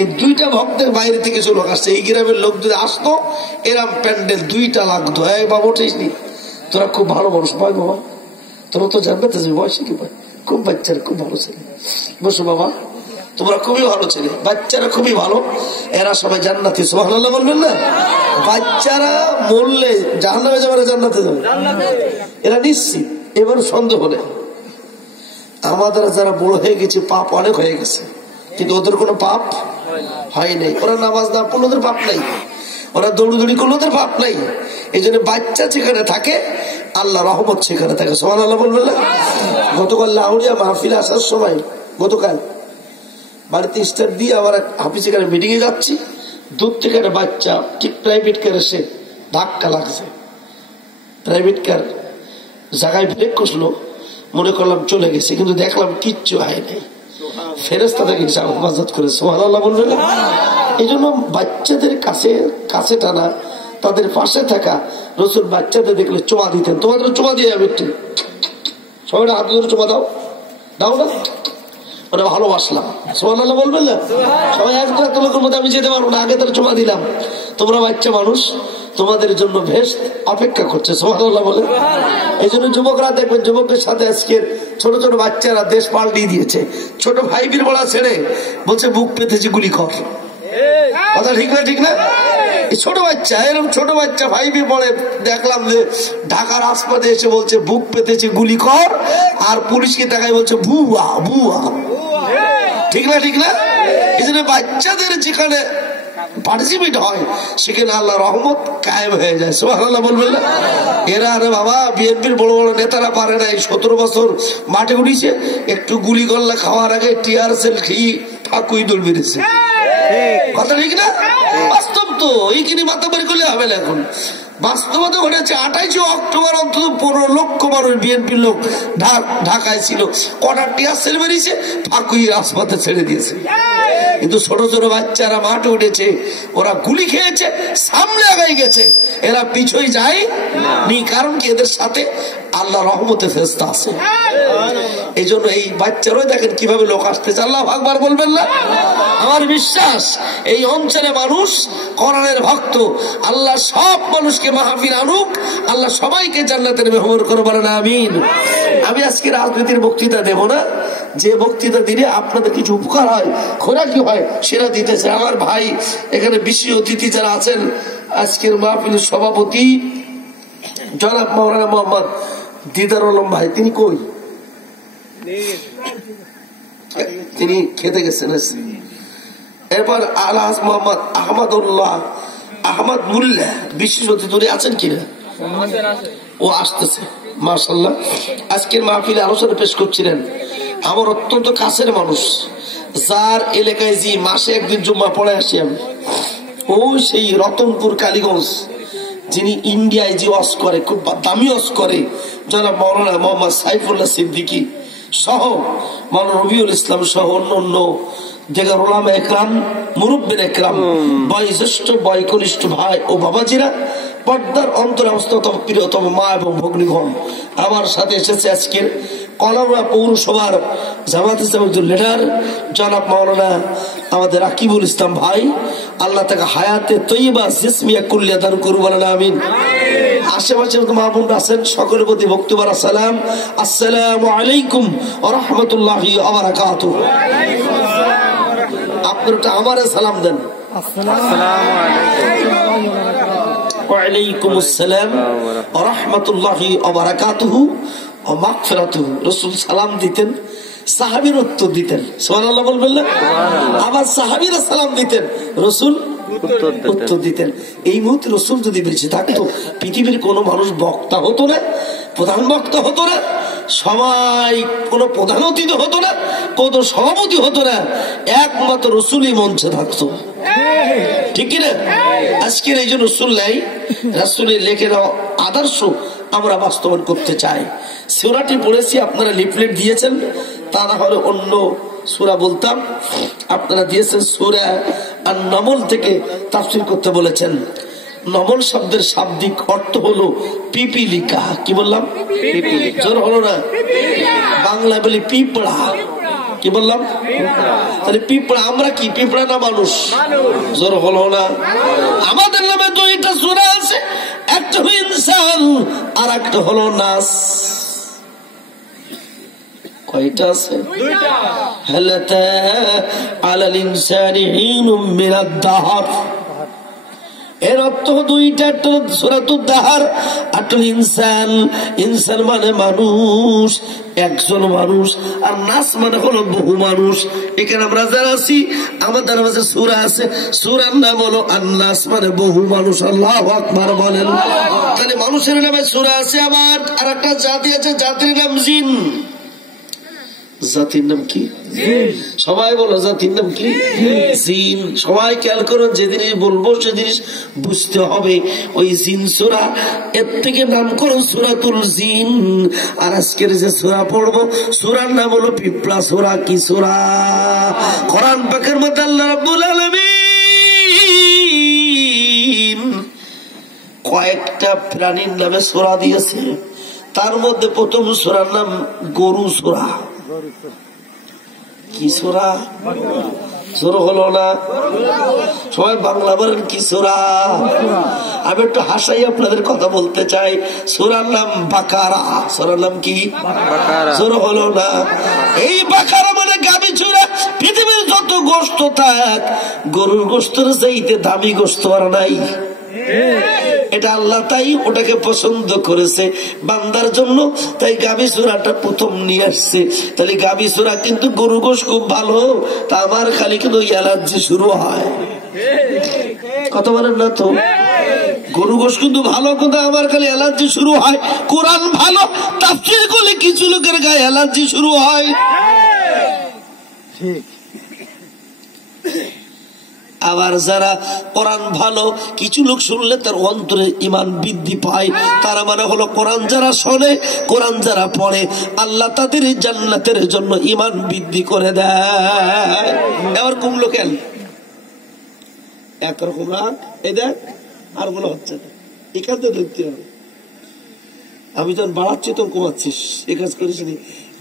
এই 2টা ভক্তের বাইরে থেকে এসে লোক আসছে। এই গ্রামের লোক যদি আসতো এরম প্যান্ডেল 2টা লাগতো। এই বাবা উঠিসনি, তোরা খুব ভালো মানুষ ভাই, বাবা তোরা তো জান্নাতে যাবে, বয়সে কি ভাই, খুব বাচ্চারা খুব ভালো ছেলে, বসো বাবা তোমরা খুবই ভালো ছেলে, বাচ্চারা খুবই ভালো, এরা সবাই জান্নাতি, সুবহানাল্লাহ বলবেন না? বাচ্চারা মরলে জাহান্নামে যাবে না জান্নাতে যাবে? এরা নিশ্চিত, এবার সন্দেহ নেই। আমাদের যারা বড় হয়ে গেছে পাপ অনেক হয়ে গেছে, কিন্তু ওদের কোনো পাপ হয় নাই। ওরা নামাজ না পড়লে ওদের পাপ নাই, ওরা দৌড়দৌড়ি করলে ওদের পাপ নাই। এই জন্য বাচ্চা যেখানে থাকে আল্লাহ রহমত সেখানে থাকে, সুবহানাল্লাহ বলবেন না? গতকাল লাউড়িয়া মাহফিলে আসার সময়, গতকাল বাড়িতে স্টার্ট দিয়ে আবার হাফিজ এখানে মিটিং এ যাচ্ছি, দূর থেকে একটা বাচ্চা ঠিক প্রাইভেট কার এসে ধাক্কা লাগছে, প্রাইভেট কার জায়গায় ব্রেক কষলো, মনে করলাম চলে গেছে, কিন্তু দেখলাম কিচ্ছু হয় নাই, ফেরেশতা থেকে হেফাজত করে, সুবহানাল্লাহ বলবেন না? এই জন্য বাচ্চাদের কাছে টানা, তাদের পাশে থাকা। রাসূল বাচ্চাদের দেখলে চুমা দিতেন, তোমাদের চুমা দিয়ে যাবে, সবাই হাত ধরে চুমা দাও, দাও না, ওরা ভালোবাসলাম, সুবহানাল্লাহ বলবেন না? সবাই একটা লোকের মধ্যে আমি যেতে পারবো না, আগে তার চুমা দিলাম, তোমরা বাচ্চা মানুষ, তোমাদের জন্য বেশ অপেক্ষা করছে, সুবহানাল্লাহ বলে। এই জন্য যুবকরা দেখবেন, যুবকের সাথে আজকের ছোট ছোট বাচ্চারা দেশ পাল্টিয়ে দিয়েছে। ছোট ভাই বীর বলা ছেড়ে বলছে বুক পেতেছে গুলি কর, কথা ঠিক না? ঠিক না? ছোট বাচ্চা, এরকম ছোট বাচ্চা ভাই বীর পড়ে দেখলাম যে ঢাকার হাসপাতালে এসে বলছে বুক পেতেছে গুলি কর, আর পুলিশকে টাকায় বলছে বুয়া বুয়া, ঠিক না? ঠিক না? এই জন্য বাচ্চাদের যেখানে পার্টিসিপেট হয় সেখানে আল্লাহ রহমত কায়েম হয়ে যায়, সুবহানাল্লাহ বলবেন না? এরা আরে বাবা বিএনপির বড় বড় নেতারা পারে নাই, 17 বছর মাঠে উঠিছে, একটু গুলি গল্লা খাওয়ার আগে টিয়ার সেল খেয়ে ফাঁকুই দৌড় বেরিয়েছে, কথা ঠিক না? বাস্তব তো, এইখানে মাথা বের করলে হবে না। এখন বাস্তবতা ঘটেছে 28 অক্টোবর অন্তত 15 লক্ষ মানুষ বিএনপির লোক ঢাকায় ছিল, কটা টিয়ার সেল বেরিয়েছে, ফাঁকুই রাজপথে ছেড়ে দিয়েছে। কিন্তু ছোট ছোট বাচ্চারা মাঠে উঠেছে, ওরা গুলি খেয়েছে, সামনে আগাই গেছে, এরা পিছই যায় নি, কারণ কি এদের সাথে আল্লাহ রহমতে ফেরেশতা আছে। এই জন্য এই বাচ্চারাও দেখেন কিভাবে লোক আসতেছে, আল্লাহু আকবার বলবেন না? আমার বিশ্বাস এই অঞ্চলে মানুষ কোরআনের ভক্ত, আল্লাহ সব মানুষকে মাহফিল আনুক, আল্লাহ সবাইকে জান্নাতের মেহমান করে, বলেন আমিন। আমি আজকে রাজনীতির বক্তৃতা দেব না, যে বক্তৃতা দিলে আপনাদের কিছু উপকার হয়, খোরাকি হয়, সেটা দিতেছে। আমার ভাই এখানে বিশেষ অতিথি যারা আছেন, আজকের মাহফিলের সভাপতি জনাব মাওলানা মোহাম্মদ দিদার আলম ভাই, তিনি কই? তিনি খেতে গেছেন। এরপর আলহাজ মোহাম্মদ আহমদ মুল্লা বিশেষ অতিথি আছেন কিনা? ও আসতেছে, মাশাআল্লাহ। আজকের মাহফিলে আলোচনা পেশ করছিলেন আমার অত্যন্ত কাছের মানুষ, যার এলাকায় যে মাসে একদিন জুম্মা পড়ে আসি আমি, ও সেই রতনপুর কালীগঞ্জ, যিনি ইন্ডিয়ায় যে ওয়াজ করে, খুব দামি ওয়াজ করে, জনাব মাওলানা মোহাম্মদ সাইফুল্লাহ সিদ্দিকী সহ মাওলানা রবিউল ইসলাম সহ অন্য দেগার ওলামা একরাম, মুরব্বিন একরাম, বয়োজ্যেষ্ঠ বয়কনিষ্ঠ ভাই ও বাবাজিরা, পর্দার অন্তরে অবস্থিত প্রিয়তম মা এবং ভগ্নীগণ, আমার সাথে এসেছে আজকের কলামা পৌরসভার জামাত ইসলামের লিডার জনাব মাওলানা আমাদের আকিবুল ইসলাম ভাই, আল্লাহ তাকে হায়াতে তৈয়বা জিসমিয়া কুল্লিয়া দান করুন, বলেন আমিন। আশেপাশে মা বোন আছেন, সকলের প্রতি বক্তব্য সালাম, আসসালামু আলাইকুম ওয়া রাহমাতুল্লাহি ওয়া বারাকাতুহু। আপনারা আমারে সালাম দেন, আসসালামু আলাইকুম ওয়া আলাইকুম আসসালাম ওয়া রাহমাতুল্লাহি ওয়া বারাকাতুহু ওয়া মাগফিরাতুহু। রাসূল সালাম দিতেন, সাহাবীর উত্তর দিতেন, সুবহানাল্লাহ বলবেন না? আবার সাহাবীরা সালাম দিতেন, রাসূল উত্তর দিতেন। এই মুহূর্তে রাসূল যদি বেঁচে থাকতো, পৃথিবীর কোনো মানুষ বক্তা হতো না, প্রধান বক্তা হতো না, সবাই কোনো প্রধান অতিথি হতো না, কোনো সভাপতি হতো না, একমাত্র রাসূলই মঞ্চে থাকতো, ঠিক কিনা? আজকের এই যে রাসূল নাই, রাসূলের লেখে দেওয়া আদর্শ আমরা বাস্তবায়ন করতে চাই। সূরাটি পড়েছি, আপনারা লিফলেট দিয়েছেন, তা না হলে অন্য সূরা বলতাম। আপনারা দিয়েছেন সূরা আন-নামল থেকে তাফসীর করতে বলেছেন। নমল শব্দের শাব্দিক অর্থ হলো পিপিলিকা। কি বললাম? জোর হলো না? বাংলা বলি পিঁপড়া, কি বললাম? তাহলে পিঁপড়া, আমরা কি পিঁপড়া না মানুষ? জোর হলো না? আমাদের নামে দুইটা সূরা আছে, একটা হলো ইনসান আর একটা হলো নাস। কয়টা আছে? হাল আতা আলাল ইনসানি হিনুম মিনাদ দাহর। এর অর্থ দুইটা, সূরাতুদ দাহর আর ইনসান। ইনসান মানে মানুষ, একজন মানুষ, আর নাস মানে হলো বহু মানুষ। এখানে আমরা যারা আছি আমাদের মাঝে সূরা আছে, সূরার নাম হলো আন-নাস, মানে বহু মানুষ। আল্লাহু আকবার বলেন। তাহলে মানুষের নামে সূরা আছে। আবার আর একটা জাতি আছে, জাতির নাম জিন। জাতির নাম কি? সবাই বলো, জাতির নাম কি? জিন। সবাই খেয়াল করুন, যে জিনিস বলবো সে জিনিস বুঝতে হবে। ওই জিন সূরা, এর থেকে নামকরণ সূরাতুল জিন। আর আজকের যে সূরা পড়বো, সূরার নাম হলো পিঁপড়া সূরা। কি সূরা? কোরআন পাকের মধ্যে আল্লাহ রাব্বুল আলামিন কয়েকটা প্রাণীর নামে সূরা দিয়েছে। তার মধ্যে প্রথম সূরার নাম গরু সূরা। কি সূরা? জোর হলো না? সবাই বাংলা বলেন, কি সূরা? আমি একটু হাসাই আপনাদের কথা বলতে চাই। সূরার নাম বাকারা। সূরার নাম কি? জোর হলো না? এই বাকারা মানে গাভী চূড়া। পৃথিবীর যত গোশত থাক, গরুর গোশতের চাইতে দামি গোশত আর নাই। এটা আল্লাহ তাই ওটাকে পছন্দ করেছে বান্দার জন্য, তাই গাভী সূরাটা প্রথম নিয়ে আসছে। তাহলে গাভী সূরা কিন্তু গরু গোশ খুব ভালো, তা আমার খালি কিন্তু অ্যালার্জি শুরু হয়। কথা বলেন না তো? গরু গোশ কিন্তু ভালো, কিন্তু আমার খালি অ্যালার্জি শুরু হয়। কোরআন ভালো, তাফসীর করলে কিছু লোকের গায়ে অ্যালার্জি শুরু হয়। ঠিক। আবার যারা কোরআন ভালো, কিছু লোক শুনলে তার অন্তরে ঈমান বৃদ্ধি পায়। তারা মানে হলো কোরআন যারা শোনে, কোরআন যারা পড়ে, আল্লাহ তাদের জান্নাতের জন্য ঈমান বৃদ্ধি করে দেয়। এবার কমলো কেন? একরকম রাগ, এই দেখ আর বলা হচ্ছে না, এখান থেকে দেখতে হবে। আমি যখন বাড়াচ্ছি তখন কমাচ্ছিস, এ কাজ করিস নি।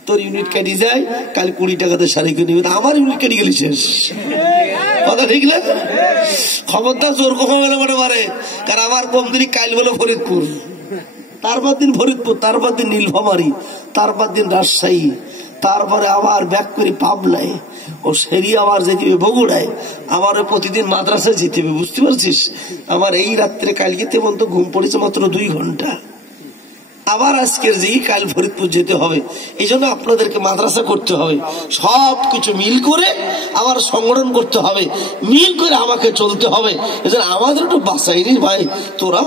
তোর ইউনিট কেটে যায়, কাল 20 টাকাতে শাড়ি কিনে নিবি, আমার ইউনিট কেটে গেলি শেষ। কথা ঠিক না? খবরদার জোর কখন গেলে মনে পারে, কারণ আমার কম দিনই কাল বলো ফরিদপুর, তারপর দিন ফরিদপুর, তারপর দিন নীলফামারী, তারপর দিন রাজশাহী, তারপরে আবার ব্যাক করি পাবনায়, ও সেরি আবার যেতে হবে বগুড়ায়, আমার প্রতিদিন মাদ্রাসায় যেতে হবে। বুঝতে পারছিস? আমার এই রাত্রে কালকে তেমন তো ঘুম পড়েছে মাত্র 2 ঘন্টা। আবার আজকের যেই কাল ফরিদপুর যেতে হবে। এই জন্য আপনাদেরকে মাদ্রাসা করতে হবে, সবকিছু মিল করে আবার সংগঠন করতে হবে, মিল করে আমাকে চলতে হবে। এজন্য আমাদের একটু বাঁচাইনি ভাই, তোরা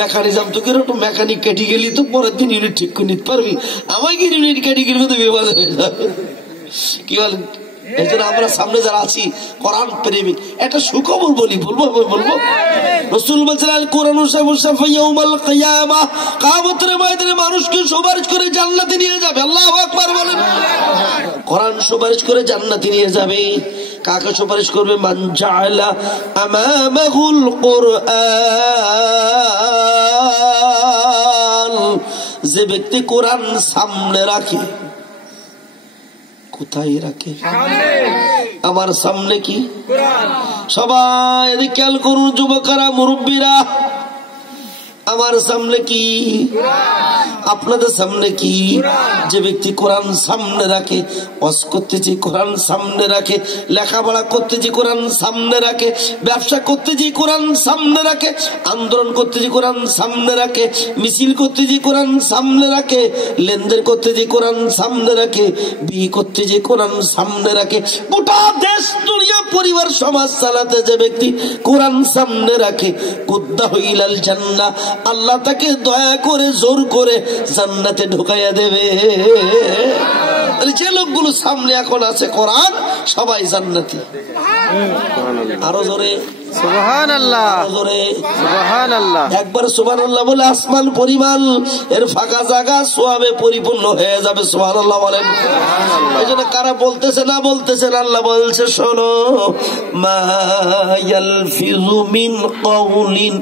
মেকানিজম তোকে একটু মেকানিক কেটে গেলি তো পরের দিন ইউনিট ঠিক করে নিতে পারবি, আমাকে ইউনিট কেটে গেলে তো বিপদ হয়ে যাবে। কি বলেন? এই জন্য আমরা সামনে যারা আছি কোরআন প্রেমিক, একটা সুখবর বলি, বলবো রাসূল বলেছেন, আল কোরআন শাফা ইয়াউমাল কিয়ামা, কিয়ামতের ময়দানে মানুষকে সুপারিশ করে জান্নাতে নিয়ে যাবে। আল্লাহু আকবার বলেন। কোরআন সুপারিশ করে জান্নাতে নিয়ে যাবে। কাকে সুপারিশ করবে? মান জাআলা আমামাহুল কুরআন, যে ব্যক্তি কোরআন সামনে রাখে। কোথায় রাখে? আমার সামনে কি? সবাই খেয়াল করুন, যুবকেরা, মুরব্বীরা, আমার সামনে কি? আপনাদের সামনে কি? যে ব্যক্তি কোরআন সামনে রাখে, ওয়াজ করতেছে কোরআন সামনে রাখে, লেখাপড়া করতেছে কোরআন সামনে রাখে, ব্যবসা করতেছে কোরআন সামনে রাখে, আন্দোলন করতেছে কোরআন সামনে রাখে, মিছিল করতেছে কোরআন সামনে রাখে, লেনদেন করতেছে কোরআন সামনে রাখে, বিয়ে করতেছে কোরআন সামনে রাখে, গোটা দেশ দুনিয়া পরিবার সমাজ চালাতে যে ব্যক্তি কোরআন সামনে রাখে, কুদ্দাহু ইলাল জান্নাহ, আল্লাহ তাকে দয়া করে জোর করে জান্নাতে ঢুকাইয়া দেবে। যে লোকগুলো সামনে এখন আছে কোরআন, সবাই জান্নাতি। আরো জোরে সুবহানাল্লাহ, জোরে সুবহানাল্লাহ। একবার সুবহানাল্লাহ বলে আসমান পরিমাণ এর ফাঁকা জায়গা সওয়াবে পরিপূর্ণ হয়ে যাবে। সুবহানাল্লাহ বলেন। এইজন্য কারা বলতেছে না বলতেছেন, আল্লাহ বলছে শোনো, মা ইয়ালফিযু মিন কাউলিন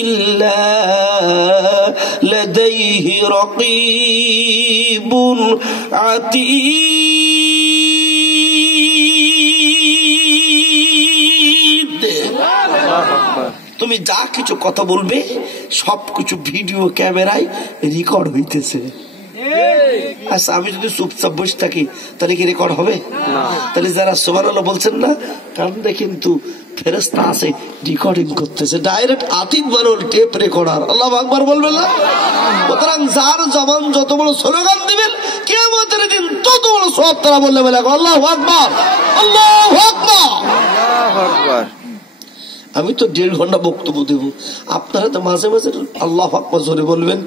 ইল্লা লাদাইহি রাকীবুন আতীদ। তুমি যা কিছু কথা বলবে সবকিছু ভিডিও ক্যামেরায় রেকর্ড হইতেছে। আচ্ছা, আমি যদি চুপচাপ বসে থাকি তাহলে কি রেকর্ড হবে? তাহলে যারা সুবহানাল্লাহ বলছেন না, কারণে কিন্তু ফেরেশতা আছে রেকর্ডিং করতেছে, ডাইরেক্ট আতিক বানুল টেপ রেকর্ডার। আল্লাহু আকবার বলবেন না? সুতরাং যার জবান যত বড় স্লোগান দিবেন কিয়ামতের দিন তত বড় সওয়াব তারা বললে বলে আল্লাহু আকবার, আল্লাহু আকবার, আল্লাহু আকবার। আমি তো 1.5 ঘন্টা বক্তব্য দেব, আপনারা তো মাঝে মাঝে আল্লাহু আকবার জোরে বলবেন,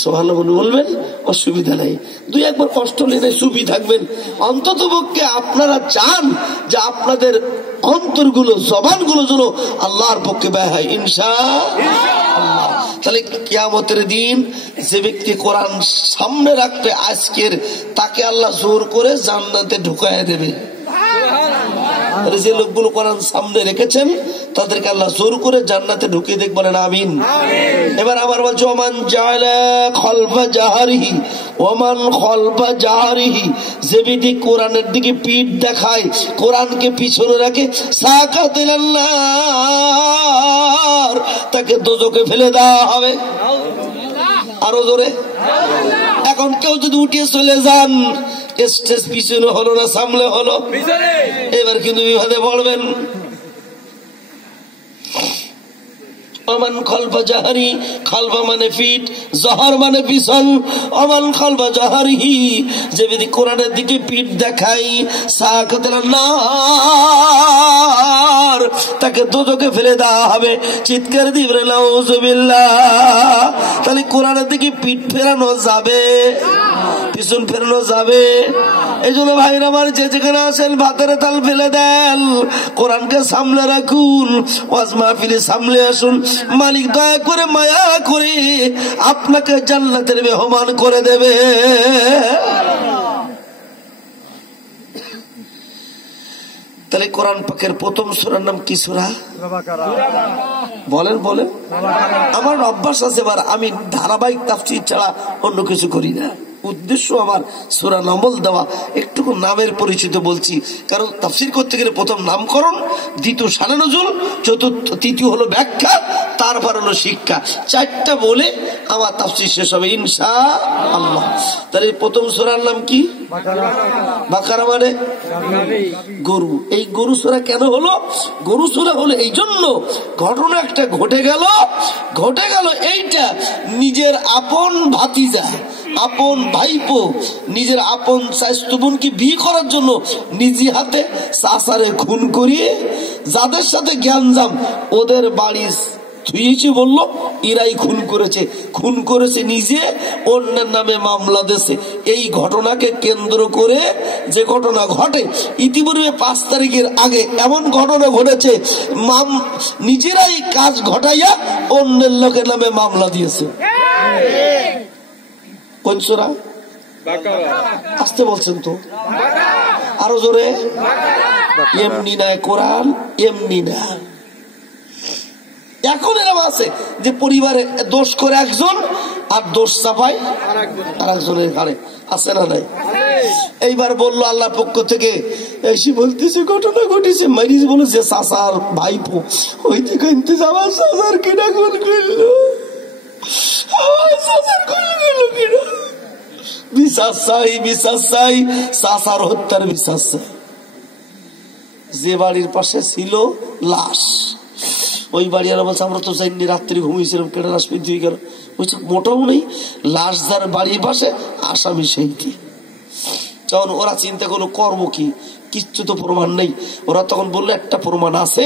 সুবহানাল্লাহ বলবেন, অসুবিধা নাই। 2-1 কষ্ট নিয়ে চুপি থাকবেন। অন্তত পক্ষে আপনারা চান যে আপনাদের অন্তরগুলো জবানগুলো যেন আল্লাহর পক্ষে ব্যয় হয় ইনশাআল্লাহ। তাহলে কিয়ামতের দিন যে ব্যক্তি কোরআন সামনে রাখবে আজকের, তাকে আল্লাহ জোর করে জান্নাতে ঢুকায় দেবে। যে লোকগুলো কোরআন সামনে রেখেছেন তাদেরকে আল্লাহ জোর করে জান্নাতে ঢুকিয়ে দেখ, বলেন আমিন। এবার আবার বলছে ওমান জাআলা খালফা জাহরিহি, ওমান খালফা জাহরিহি, যে ব্যক্তি কোরআনের দিকে পিঠ দেখায়, কোরআনকে পিছনে রাখে, সাকাতিলান নার, তাকে দোজখে ফেলে দেওয়া হবে। আরো জোরে। এখন কেউ যদি উঠিয়ে চলে যান, স্টেজ পিছনে হলো না সামনে হলো, এবার কিন্তু বিপদে পড়বেন। ওমান খালফা জাহরি, খালফা মানে ফিট, জহর মানে পিছন। ওমান খালফা জাহরিহি, যে ব্যক্তি কোরআনের দিকে পিঠ দেখাই, সাকাতিলান নার, তাকে দোজখে ফেলে দেওয়া হবে। চিৎকার দিবেন নাউযুবিল্লাহ। তাহলে কোরআনের দিকে পিঠ ফেরানো যাবে, পিছন ফেরানো যাবে। এই জন্য ভাইরা আমার, যে যেখানে আছেন ভাতের তাল ফেলে দেন, কোরআনকে সামনে রাখুন, ওয়াজ মাহফিলে সামনে আসুন। মালিক দয়া করে মায়া করে আপনাকে জান্নাতের মেহমান করে দেবে। তাহলে কোরআন পাকের প্রথম সূরার নাম কি সূরা? বলেন বলেন। আমার অভ্যাস আছে, এবার আমি ধারাবাহিক তাফসীর ছাড়া অন্য কিছু করি না। উদ্দেশ্য আমার সূরা নামল দেওয়া, একটুকু নামের পরিচিত বলছি, কারণ তাফসীর করতে গেলে প্রথম নামকরণ, দ্বিতীয় শানে নজুল, তৃতীয় হলো ব্যাখ্যা, তারপর হলো শিক্ষা। 4টা বলে আমার তাফসীর শেষ হবে ইনশাআল্লাহ। তাহলে প্রথম সূরার নাম কি? বাকারা মানে গরু। এই গরু সূরা কেন হলো? গরু সূরা হলো এই জন্য, ঘটনা একটা ঘটে গেল এইটা, নিজের আপন ভাতিজা, আপন ভাইপো, নিজের আপন চাচাতো বোনকে বিয়ে করার জন্য নিজে হাতে চাচারে খুন করিয়ে, যাদের সাথে জ্ঞানজাম ওদের বাড়ি ধুয়েছে, বললো এরাই খুন করেছে নিজে, অন্যের নামে মামলা দিয়েছে। এই ঘটনাকে কেন্দ্র করে যে ঘটনা ঘটে, ইতিপূর্বে 5 তারিখের আগে এমন ঘটনা ঘটেছে, নিজেরাই কাজ ঘটাইয়া অন্যের লোকের নামে মামলা দিয়েছে। কোন সূরা? আসতে বলছেন তো, আরো জোরে। এমনি না কোরআন, এমনি না। এখন এরকম আছে যে পরিবারে দোষ করে একজন আর দোষ চাপায় আর একজনের ঘাড়ে, আছে না নাই? এইবার বললো আল্লাহর পক্ষ থেকে এসে বলতেছে ঘটনা ঘটেছে, মারিজ বলেছে চাচার ভাইপো ওই দিকে যাওয়া, চাচার কিনা খুন করলো, বিচার চাই, চাচার হত্যার বিচার চাই। যে বাড়ির পাশে ছিল লাশ, ওই বাড়ি আর বলছে আমরা তো যাইনি, রাত্রি ঘুমিয়েছিলাম, কেটে লাশ পিন্তি হয়ে গেল। বলছে মোটাও নেই, লাশ যার বাড়ির পাশে আসামি সেইটি। যখন ওরা চিন্তা করলো করবো কি, কিচ্ছু তো প্রমাণ নেই। ওরা তখন বললো একটা প্রমাণ আছে,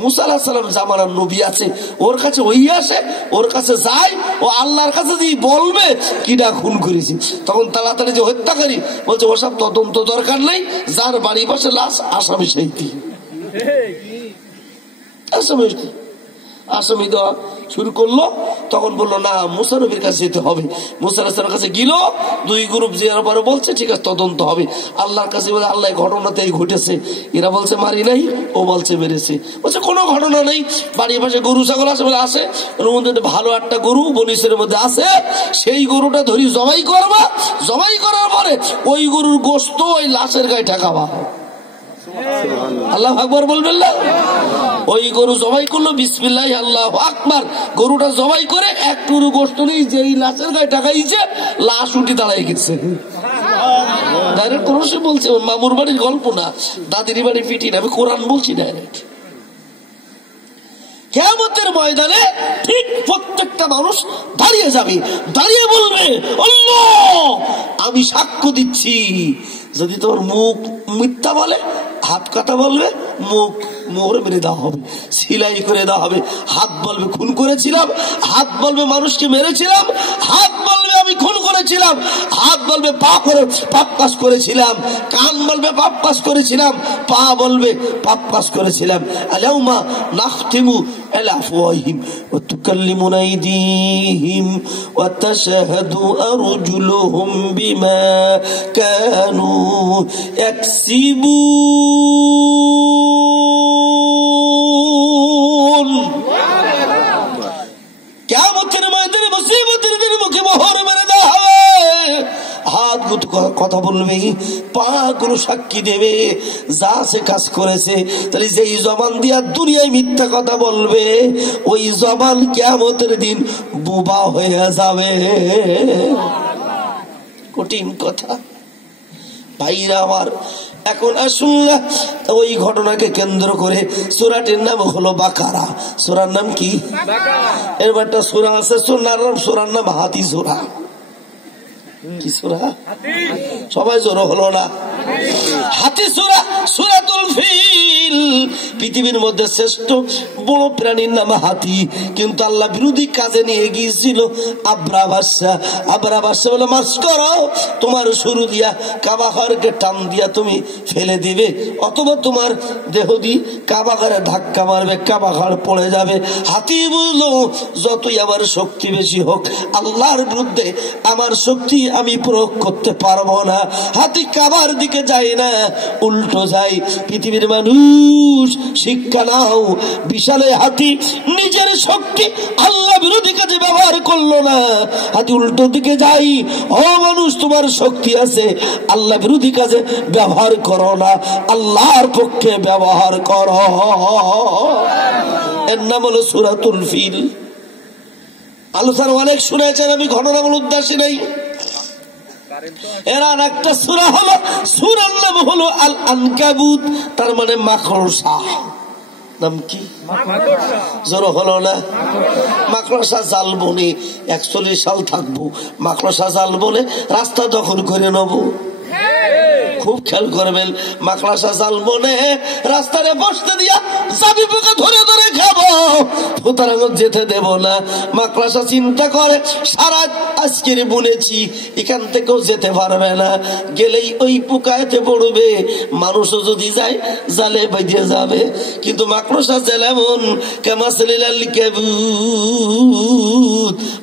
মুসা আলাইহিস সালাম জামানার নবী আছে, ওর কাছে ওই আসে, ওর কাছে যাই, ও আল্লাহর কাছে দিয়ে বলবে কিডা খুন করেছি। তখন তাড়াতাড়ি যে হত্যাকারী বলছে ওসব তদন্ত দরকার নেই, যার বাড়ির পাশে লাশ আসামি সেইটি। আসামি দেওয়া শুরু করলো। তখন বললো না, মুসা নবীর কাছে যেতে হবে। মুসা আলাইহিস সালামের কাছে গেল, 2 গ্রুপ যাওয়ার পরে বলছে ঠিক আছে তদন্ত হবে। আল্লাহর কাছে বলে আল্লাহ ঘটনাতে এই ঘটেছে, এরা বলছে মারি নাই, ও বলছে মেরেছে। বলছে কোনো ঘটনা নেই, বাড়ির পাশে গরু ছাগল আছে বলে আছে, ওর মধ্যে ভালো একটা গরু বনিসের মধ্যে আছে, সেই গরুটা ধরি জবাই করবা, জবাই করার পরে ওই গরুর গোশত ওই লাশের গায়ে ঠেকাবা। আল্লাহু আকবার বলবেন না? ওই গরু জবাই করলো, বিসমিল্লাহ আল্লাহু আকবার, গরুটা জবাই করে এক টুকরো গোশত নেই, যেই লাশের গায়ে টাকাইছে লাশ উঠে দাঁড়াই গেছে। ডাইরেক্ট কোরআন বলছে, মামুর বাড়ির গল্প না, দাদির বাড়ি পিটি না, আমি কোরআন বলছি ডাইরেক্ট। কিয়ামতের ময়দানে ঠিক প্রত্যেকটা মানুষ দাঁড়িয়ে যাবে, দাঁড়িয়ে বলবে আল্লাহ আমি সাক্ষ্য দিচ্ছি, যদি তোর মুখ মিথ্যা বলে হাত কথা বলবে, মুখ মোহরে মেরে দেওয়া হবে, সিলাই করে দেওয়া হবে। হাত বলবে খুন করেছিলাম, হাত বলবে মানুষকে মেরেছিলাম, হাত বলবে আমি খুন করেছিলাম, হাত বলবে পাপ কাজ করেছিলাম, কান বলবে পাপ কাজ করেছিলাম, পা বলবে পাপ কাজ করেছিলাম। আলাউমা নাখতিমু আলা আফওয়াহিম ওয়া তুকাল্লিমুনা আইদিহিম ওয়া তাশহাদু আরজুলুহুম বিমা কানু ইয়াকসিবুন। কিয়ামতের ময়দানে মুসিবতের দিন মুখে মোহর মেরে দেওয়া হবে, হাত গুলো কথা বলবে, পা গুলো সাক্ষী দেবে যা সে কাজ করেছে। তাহলে যেই জবান দিয়া দুনিয়ায় মিথ্যা কথা বলবে, ওই জবান কিয়ামতের দিন বোবা হয়ে যাবে। কঠিন কথা ভাইরা আমার। এখন আসুন না, ওই ঘটনাকে কেন্দ্র করে সূরাটির নাম হলো বাকারা। সূরার নাম কি? এর একটা সূরা আছে, সূরার নাম হাতি সূরা। কি সূরা? সবাই জোর হলো না? হাতি সূরা, সূরাতুল ফিল। পৃথিবীর মধ্যে শ্রেষ্ঠ বড় প্রাণীর নাম হাতি, কিন্তু আল্লাহ বিরোধী কাজে নিয়ে গিয়েছিল আবরা বাদশা বলে মার্চ করো, তোমার শুরু দিয়া কাবা ঘরকে টান দিয়া তুমি ফেলে দিবে, অথবা তোমার দেহ দিয়ে কাবা ঘরে ধাক্কা মারবে, কাবা ঘর পড়ে যাবে। হাতি বললো যতই আমার শক্তি বেশি হোক, আল্লাহর বিরুদ্ধে আমার শক্তি আমি প্রয়োগ করতে পারবো না। হাতি কাবার দিকে যায় না, উল্টো যায়। পৃথিবীর মানুষ শিক্ষা নাও, বিশালে হাতি নিজের শক্তি আল্লাহ বিরোধী কাজে ব্যবহার করলো না, হাতি উল্টো দিকে যাই। ও মানুষ, তোমার শক্তি আছে, আল্লাহ বিরোধী কাজে ব্যবহার করো না, আল্লাহর পক্ষে ব্যবহার করো। এর নাম হলো সূরাতুল ফিল। আলোচনা অনেক শুনেছেন, আমি ঘটনাগুলো উদ্দেশ্যে নেই। এর আর একটা সূরা হলো, সূরার নাম হলো আল আনকাবুত, তার মানে মাকড়সা। নাম কি? জোর হলো না? মাকড়সা জাল বনে 41 সাল থাকবো, মাকড়সা জাল বনে রাস্তা দখল করে নেবো। খুব খেয়াল করবেন, মাকড়সা জাল বনে রাস্তায় বসতে দিয়া চাবি পোকা ধরে ধরে খাবো, সুতরাং যেতে দেব না। মাকড়সা চিন্তা করে সারা আজকের বুনেছি, এখান থেকেও যেতে পারবে না, গেলেই ওই পোকাতে পড়বে, মানুষও যদি যায় জালে বেঁধে যাবে। কিন্তু মাকড়সা যেমন কামাসলিল কাবুত,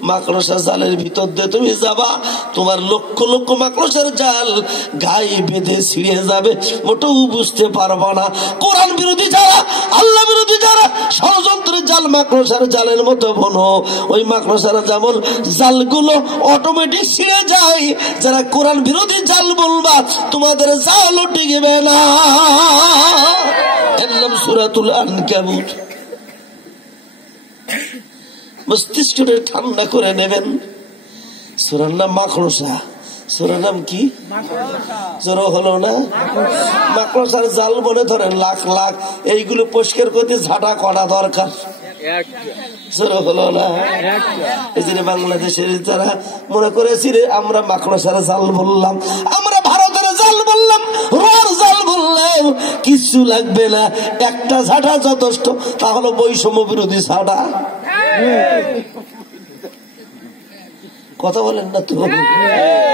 মাকড়সা জালের ভিতর দিয়ে তুমি যাবা, তোমার লক্ষ লক্ষ মাকড়সার জাল গায়ে বেঁধে ছিঁড়ে যাবে, মোটেও বুঝতে পারবা না। কোরআন বিরোধী যারা, আল্লাহ বিরোধী যারা, ষড়যন্ত্রের জাল মাকড়সার জালের মতো বনো, ওই মাকড়সার যেমন জালগুলো অটোমেটিক ছিঁড়ে যায়, যারা কোরআন বিরোধী জাল বলবা তোমাদের জালও টিকবে না। এর নাম সূরাতুল আনকাবুত। মস্তিষ্কটা ঠান্ডা করে নেবেন। সূরার নাম মাকড়সা, সূরার নাম কি? জোর হলো না? মাকড়সার জাল বলে ধরেন লাখ লাখ, এইগুলো পরিষ্কার করতে ঝাঁটা করা দরকার। জোর হলো না? এই যে বাংলাদেশের যারা মনে করেছি রে আমরা মাকড়সার জাল বললাম, আমরা ভারতের জাল বললাম, রোর জাল বললাম, কিছু লাগবে না, একটা ঝাঁটা যথেষ্ট। তাহলে বৈষম্য বিরোধী ঝাঁটা। কথা বলেন না তো?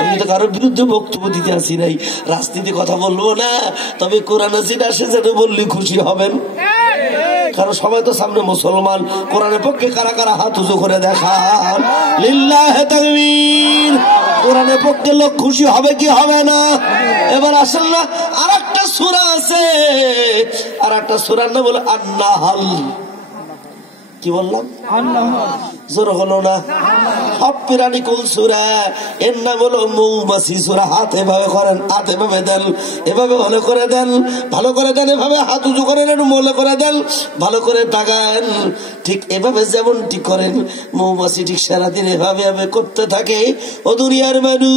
আমি তো কারোর বিরুদ্ধে বক্তব্য দিতে আসি নাই, রাজনীতি কথা বলবো না, তবে কোরআন যেটা আসে যেটা বললে খুশি হবেন। কারণ সবাই তো সামনে মুসলমান। কোরআনের পক্ষে কারা কারা হাত উঁচু করে দেখান, লিল্লাহে তাকবীর। কোরআনের পক্ষে লোক খুশি হবে কি হবে না? এবার আসেন না, আর একটা সূরা আছে, আর একটা সূরার নাম হলো আন-নাহল। কি বললাম? জোর হলো না? সব প্রাণী কোন সূরা? এর নাম হলো মৌমাছি সূরা। হাত এভাবে করেন, হাত এভাবে দেন, এভাবে ভালো করে দেন, ভালো করে দেন, এভাবে হাত উঁচু করেন, একটু মলে করে দেন, ভালো করে তাকান। ঠিক এভাবে যেমন ঠিক করেন, মৌমাছি ঠিক সারাদিন এভাবে এভাবে করতে থাকে। ও দুনিয়ার মানুষ,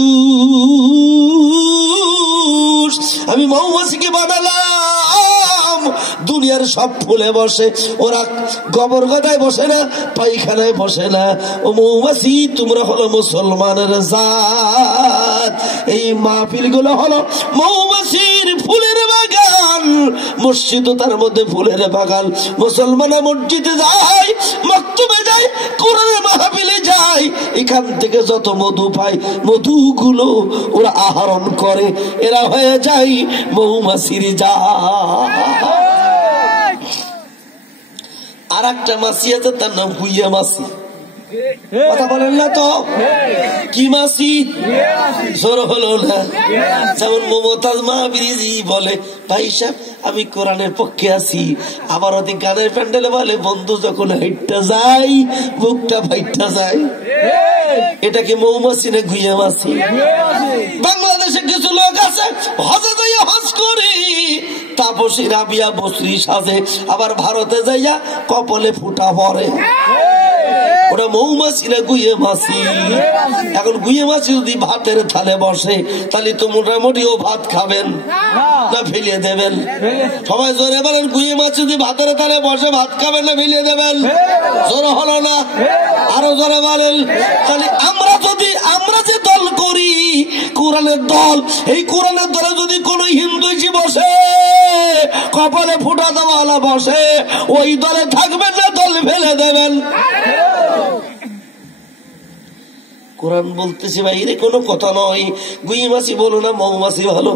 আমি মৌমাছিকে বানালাম দুনিয়ার সব ফুলে বসে, ওরা গোবর গাদায় বসে না, পায়খানায় বসে না। ও মৌমাছি, তোমরা হলো মুসলমানের জাত। এই মাহফিল গুলো হলো মৌমাছির ফুলের বাগান, মসজিদ তার মধ্যে ফুলের বাগান। মুসলমানরা মসজিদে যায়, মক্তবে যায়, কোরআনের মাহফিলে যায়, এখান থেকে যত মধু পায় মধুগুলো ওরা আহরণ করে, এরা হয়ে যায় মৌমাছির জাত। আর একটা মাছি আছে, তার নাম গুইয়া মাছি। কথা বলেন না তো? কি মাছি? জোর হলো না? যেমন মমতাজ মাহফিজি বলে, ভাই সাহেব আমি কোরআনের পক্ষে আছি, আবার ওদিক গানের প্যান্ডেলে বলে বন্ধু যখন হাইটটা যাই বুকটা ফাইটটা যায়। এটা কি মৌমাছি না গুইয়া মাছি? বাংলাদেশে কিছু লোক আছে হজে যাইয়া হজ করি, তাপসী রাবিয়া বসরি সাজে, আবার ভারতে যাইয়া কপালে ফুটা পড়ে। ওটা মৌমাছি না গুইয়ে মাছি? এখন গুইয়ে মাছি যদি ভাতের থালে বসে, তাহলে তো মোটামুটি ও ভাত খাবেন না ফেলিয়ে দেবেন? সবাই জোরে বলেন, গুইয়ে মাছি যদি ভাতের থালে বসে ভাত খাবেন না ফেলিয়ে দেবেন? জোর হলো না? আরো জোরে বলেন। তাহলে আমরা যে দল করি কোরআনের দল, এই কোরআনের দলে যদি কোন হিন্দু এসে বসে, কপালে ফুটা দেওয়ালা বসে, ওই দলে থাকবেন না দল ফেলে দেবেন? কোরআন বলতেছে বাইরে কোনো কথা নয়। গুইয়ে মাছি বলো না, মৌমাছি ভালো।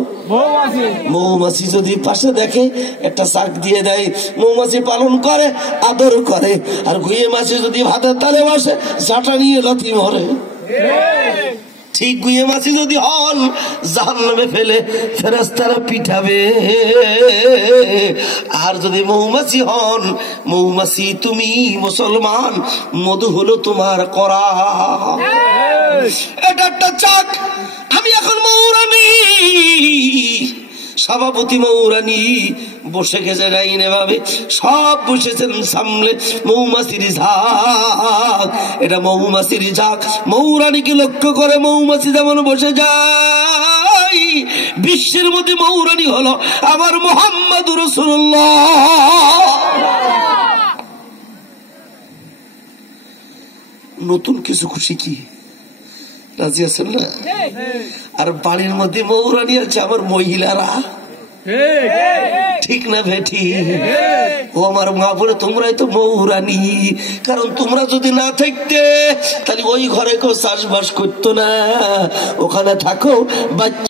মৌমাছি যদি পাশে দেখে একটা শাক দিয়ে দেয়, মৌমাছি পালন করে, আদর করে। আর গুইয়ে মাছি যদি ভাতের তালে বসে, চাটা নিয়ে লাথি মরে। ঠিক গুইয়ে মাছি যদি হন, জাহান্নামে ফেলে ফেরেশতারা পিঠাবে। আর যদি মৌমাছি হন, মৌমাছি তুমি মুসলমান, মধু হলো তোমার করা। এটা একটা চাক। আমি এখন মৌরানী, সভাপতি মৌরানী বসে গেছে ডাইনে ভাবে, সব বসেছেন সামনে মৌমাছির ঝাঁক। এটা মৌমাছির ঝাঁক। মৌরানীকে লক্ষ্য করে মৌমাছি যেমন বসে যায়, বিশ্বের মধ্যে মৌরানী হলো আমার মুহাম্মদুর রাসূলুল্লাহ। নতুন কিছু খুশি কি রাজি আছেন না? আর বাড়ির মধ্যে মৌরানী আছে আমার মহিলারা, ঠিক না বেঠি? ও আমার মা বলে, তোমরাই তো মৌরানী। কারণ তোমরা যদি না থাকতে, তাহলে ওই ঘরে কেউ চাষবাস করতো না। ওখানে থাকো, বাচ্চা